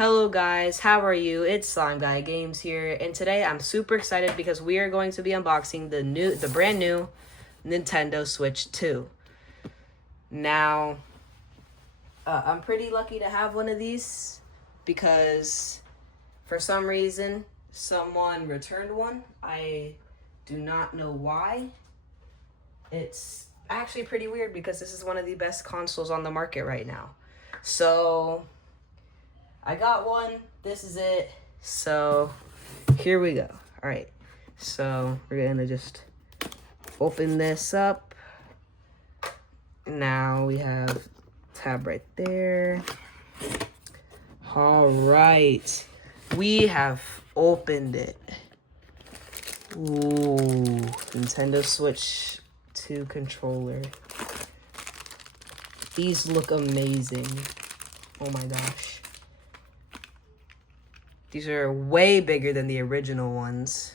Hello guys, how are you? It's Slime Guy Games here, and today I'm super excited because we are going to be unboxing the brand new Nintendo Switch 2. Now, I'm pretty lucky to have one of these because for some reason someone returned one. I do not know why. It's actually pretty weird because this is one of the best consoles on the market right now. So I got one. This is it. So here we go. All right. So we're going to just open this up. Now we have tab right there. All right. We have opened it. Ooh, Nintendo Switch 2 controller. These look amazing. Oh my gosh. These are way bigger than the original ones.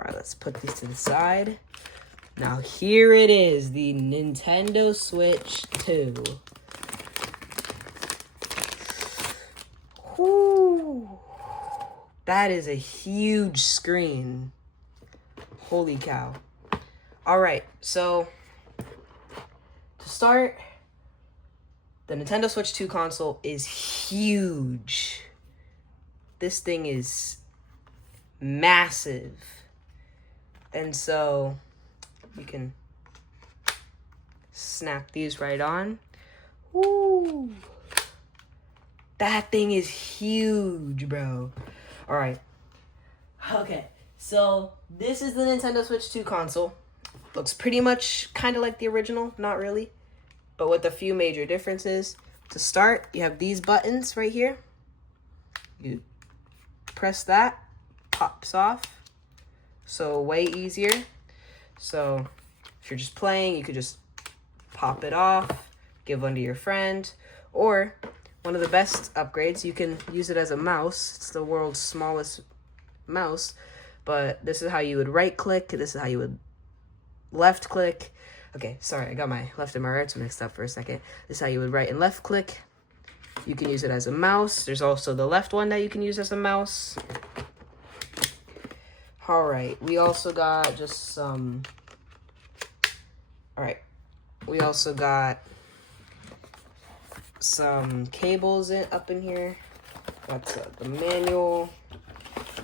All right, let's put these to the side. Now here it is, the Nintendo Switch 2. Whew. That is a huge screen. Holy cow. All right, so to start, the Nintendo Switch 2 console is huge. This thing is massive. And so you can snap these right on. Woo! That thing is huge, bro. All right. Okay, so this is the Nintendo Switch 2 console. Looks pretty much kind of like the original, not really, but with a few major differences. To start, you have these buttons right here. You press that, pops off. So way easier. So if you're just playing, you could just pop it off, give one to your friend, or one of the best upgrades, you can use it as a mouse. It's the world's smallest mouse, but this is how you would right click. This is how you would left click. Okay, sorry, I got my left and my right mixed up for a second. This is how you would right and left click. You can use it as a mouse. There's also the left one that you can use as a mouse. All right, we also got just some... All right, we also got some cables up in here. That's the manual.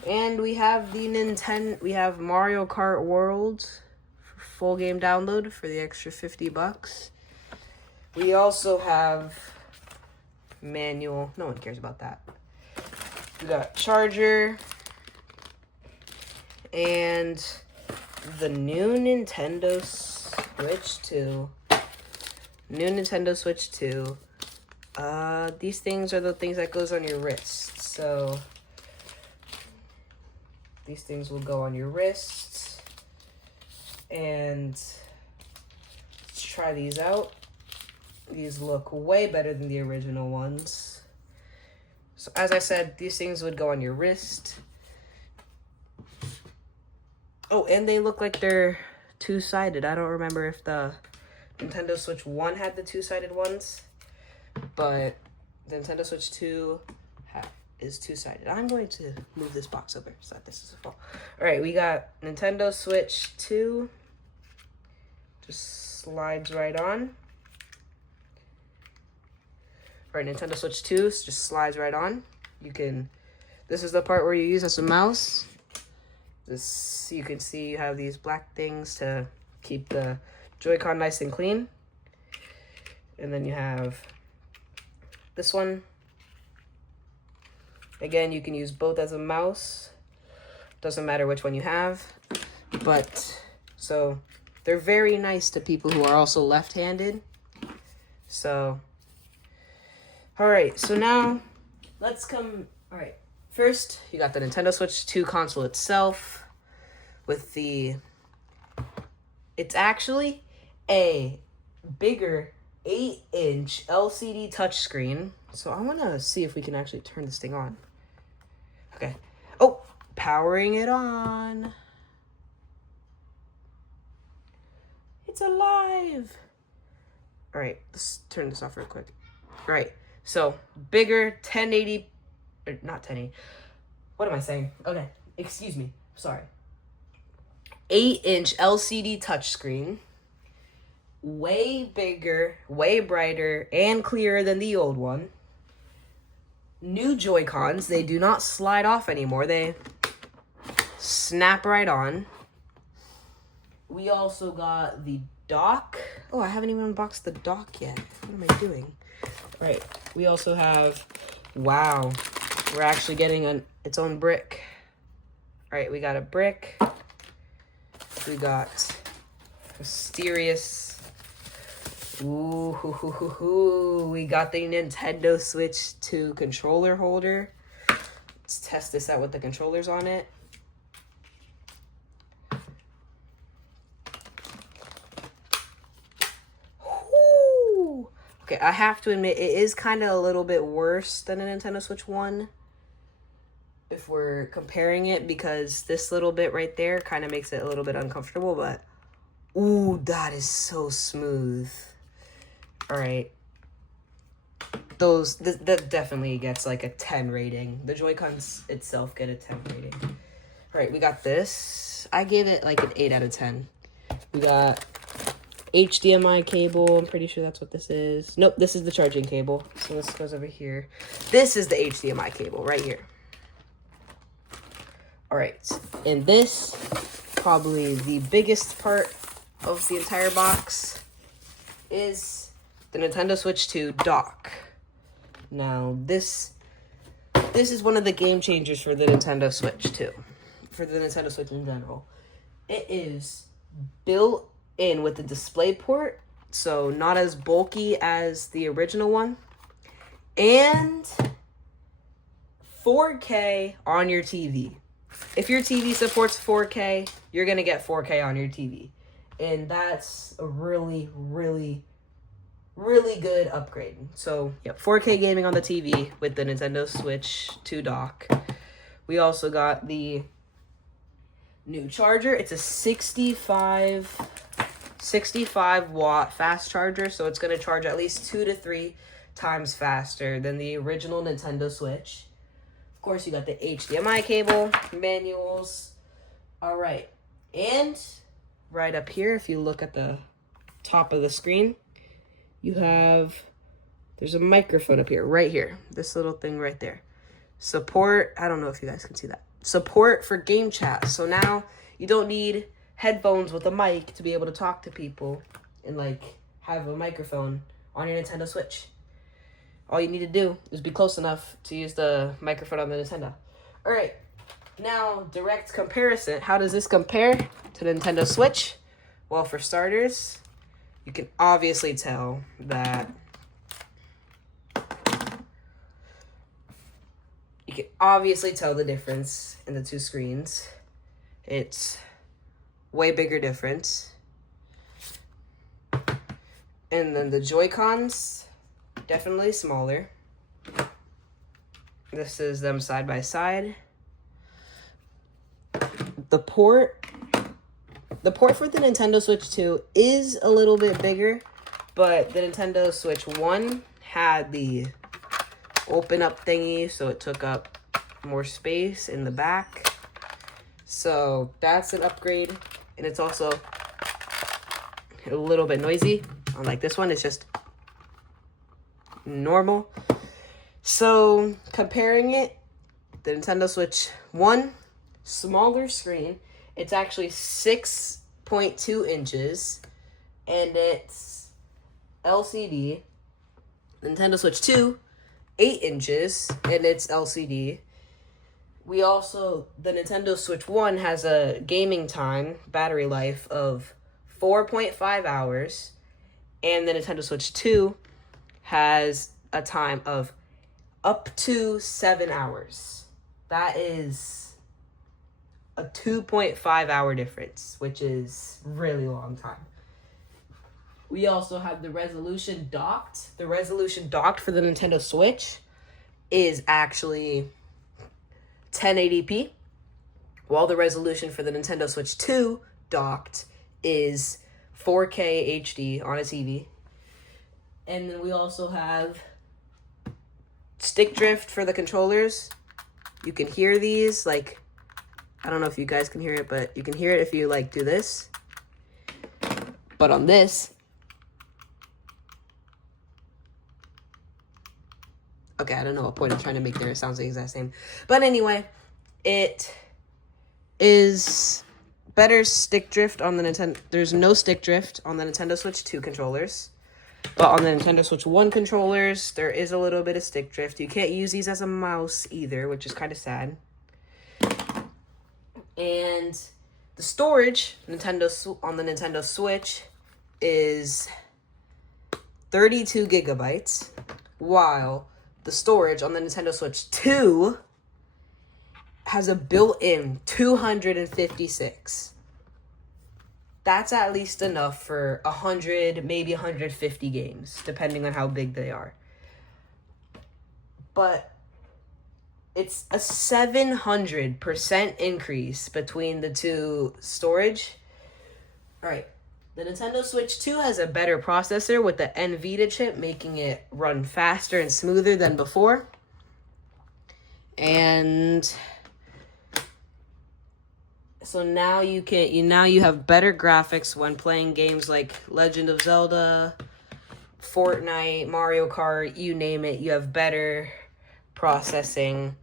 And we have the we have Mario Kart World for full game download for the extra $50. We also have manual. No one cares about that. We got charger and the new Nintendo Switch 2. New Nintendo Switch 2. These things are the things that goes on your wrist. So these things will go on your wrist. And let's try these out. These look way better than the original ones. So as I said, these things would go on your wrist. Oh, and they look like they're two-sided. I don't remember if the Nintendo Switch 1 had the two-sided ones, but the Nintendo Switch 2 is two-sided. I'm going to move this box over so that this is a fall. All right, we got Nintendo Switch 2. Just slides right on. All right, Nintendo Switch 2 just slides right on. This is the part where you use as a mouse. This, you can see you have these black things to keep the Joy-Con nice and clean. And then you have this one. Again, you can use both as a mouse. Doesn't matter which one you have. But, so, they're very nice to people who are also left-handed. So, alright, so now, alright. First, you got the Nintendo Switch 2 console itself with it's actually a bigger 8-inch LCD touchscreen. So I want to see if we can actually turn this thing on. Okay. Oh, powering it on. It's alive. All right, let's turn this off real quick. All right, so bigger 1080 or not 1080. What am I saying? Okay, excuse me. Sorry. 8-inch LCD touchscreen. Way bigger, way brighter, and clearer than the old one. New Joy-Cons. They do not slide off anymore. They snap right on. We also got the dock. Oh, I haven't even unboxed the dock yet. What am I doing? All right. We also have, wow, we're actually getting its own brick. All right, we got a brick. We got mysterious. Ooh, we got the Nintendo Switch 2 controller holder. Let's test this out with the controllers on it. Ooh. Okay, I have to admit, it is kind of a little bit worse than a Nintendo Switch 1. If we're comparing it, because this little bit right there kind of makes it a little bit uncomfortable, but ooh, that is so smooth. All right, that definitely gets like a 10 rating. The Joy-Cons itself get a 10 rating. All right, we got this. I gave it like an 8 out of 10. We got HDMI cable. I'm pretty sure that's what this is. Nope, this is the charging cable. So this goes over here. This is the HDMI cable right here. All right, and this, probably the biggest part of the entire box, is the Nintendo Switch 2 dock. Now, this is one of the game changers for the Nintendo Switch 2, for the Nintendo Switch in general. It is built in with the display port, so not as bulky as the original one, and 4K on your TV. If your TV supports 4K, you're going to get 4K on your TV. And that's a really, really, really good upgrade. So, yep, 4K gaming on the TV with the Nintendo Switch 2 dock. We also got the new charger. It's a 65 watt fast charger, so it's going to charge at least 2 to 3 times faster than the original Nintendo Switch. Of course, you got the HDMI cable, manuals. All right, and right up here, if you look at the top of the screen, there's a microphone up here, right here, this little thing right there. Support, I don't know if you guys can see that. Support for game chat. So now you don't need headphones with a mic to be able to talk to people and like have a microphone on your Nintendo Switch. All you need to do is be close enough to use the microphone on the Nintendo. All right, now direct comparison. How does this compare to the Nintendo Switch? Well, for starters, you can obviously tell that the difference in the two screens. It's way bigger difference. And then the Joy-Cons, definitely smaller. This is them side by side. The port for the Nintendo Switch 2 is a little bit bigger, but the Nintendo Switch 1 had the open up thingy, so it took up more space in the back. So that's an upgrade, and it's also a little bit noisy. Unlike this one, it's just normal. So comparing it, the Nintendo Switch 1, smaller screen. It's actually 6.2 inches, and it's LCD. Nintendo Switch 2, 8 inches, and it's LCD. The Nintendo Switch 1 has a gaming time, battery life of 4.5 hours, and the Nintendo Switch 2 has a time of up to 7 hours. That is a 2.5 hour difference, which is really long time. We also have the resolution docked. The resolution docked for the Nintendo Switch is actually 1080p, while the resolution for the Nintendo Switch 2 docked is 4K HD on a TV. And then we also have stick drift for the controllers. You can hear these, like, I don't know if you guys can hear it, but you can hear it if you, like, do this. But on this, okay, I don't know what point I'm trying to make there. It sounds the exact same. But anyway, it is better stick drift on the Nintendo. There's no stick drift on the Nintendo Switch 2 controllers. But on the Nintendo Switch 1 controllers, there is a little bit of stick drift. You can't use these as a mouse either, which is kind of sad. And the storage on the Nintendo Switch is 32 gigabytes, while the storage on the Nintendo Switch 2 has a built-in 256. That's at least enough for 100, maybe 150 games, depending on how big they are. But it's a 700% increase between the two storage. All right, the Nintendo Switch 2 has a better processor with the NVIDIA chip, making it run faster and smoother than before. And so now you have better graphics when playing games like Legend of Zelda, Fortnite, Mario Kart, you name it. You have better processing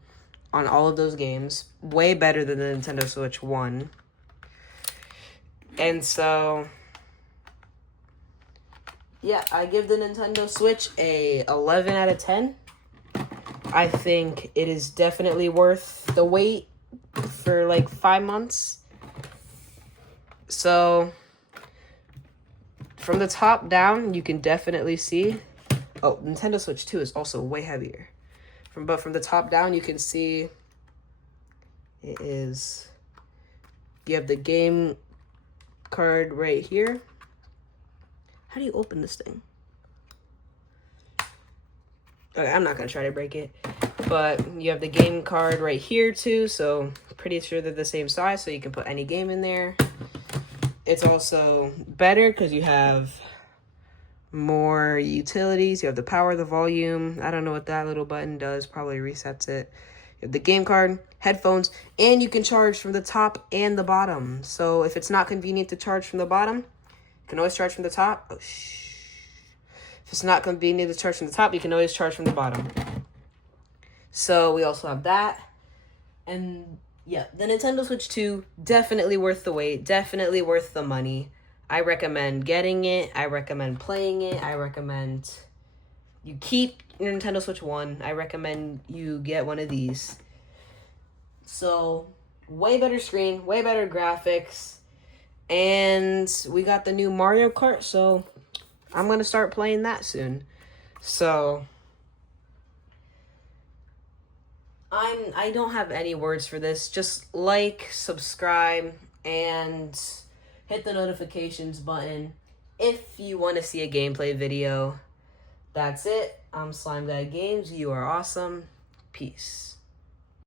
on all of those games, way better than the Nintendo Switch 1. And so, yeah, I give the Nintendo Switch a 11 out of 10. I think it is definitely worth the wait for like 5 months. So from the top down, you can definitely see, oh, Nintendo Switch 2 is also way heavier. But from the top down, you can see it is, you have the game card right here. How do you open this thing? Okay, I'm not gonna try to break it, but you have the game card right here too, so pretty sure they're the same size, so you can put any game in there. It's also better because you have more utilities. You have the power, the volume. I don't know what that little button does, probably resets it. You have the game card, headphones, and you can charge from the top and the bottom. So if it's not convenient to charge from the bottom, you can always charge from the top. Oh, if it's not convenient to charge from the top, you can always charge from the bottom. So we also have that. And yeah, the Nintendo Switch 2, definitely worth the wait, definitely worth the money. I recommend getting it. I recommend playing it. I recommend you keep your Nintendo Switch 1. I recommend you get one of these. So, way better screen, way better graphics. And we got the new Mario Kart, so I'm going to start playing that soon. So, I don't have any words for this. Just like, subscribe, and hit the notifications button if you want to see a gameplay video. That's it. I'm Slime Guy Games. You are awesome. Peace.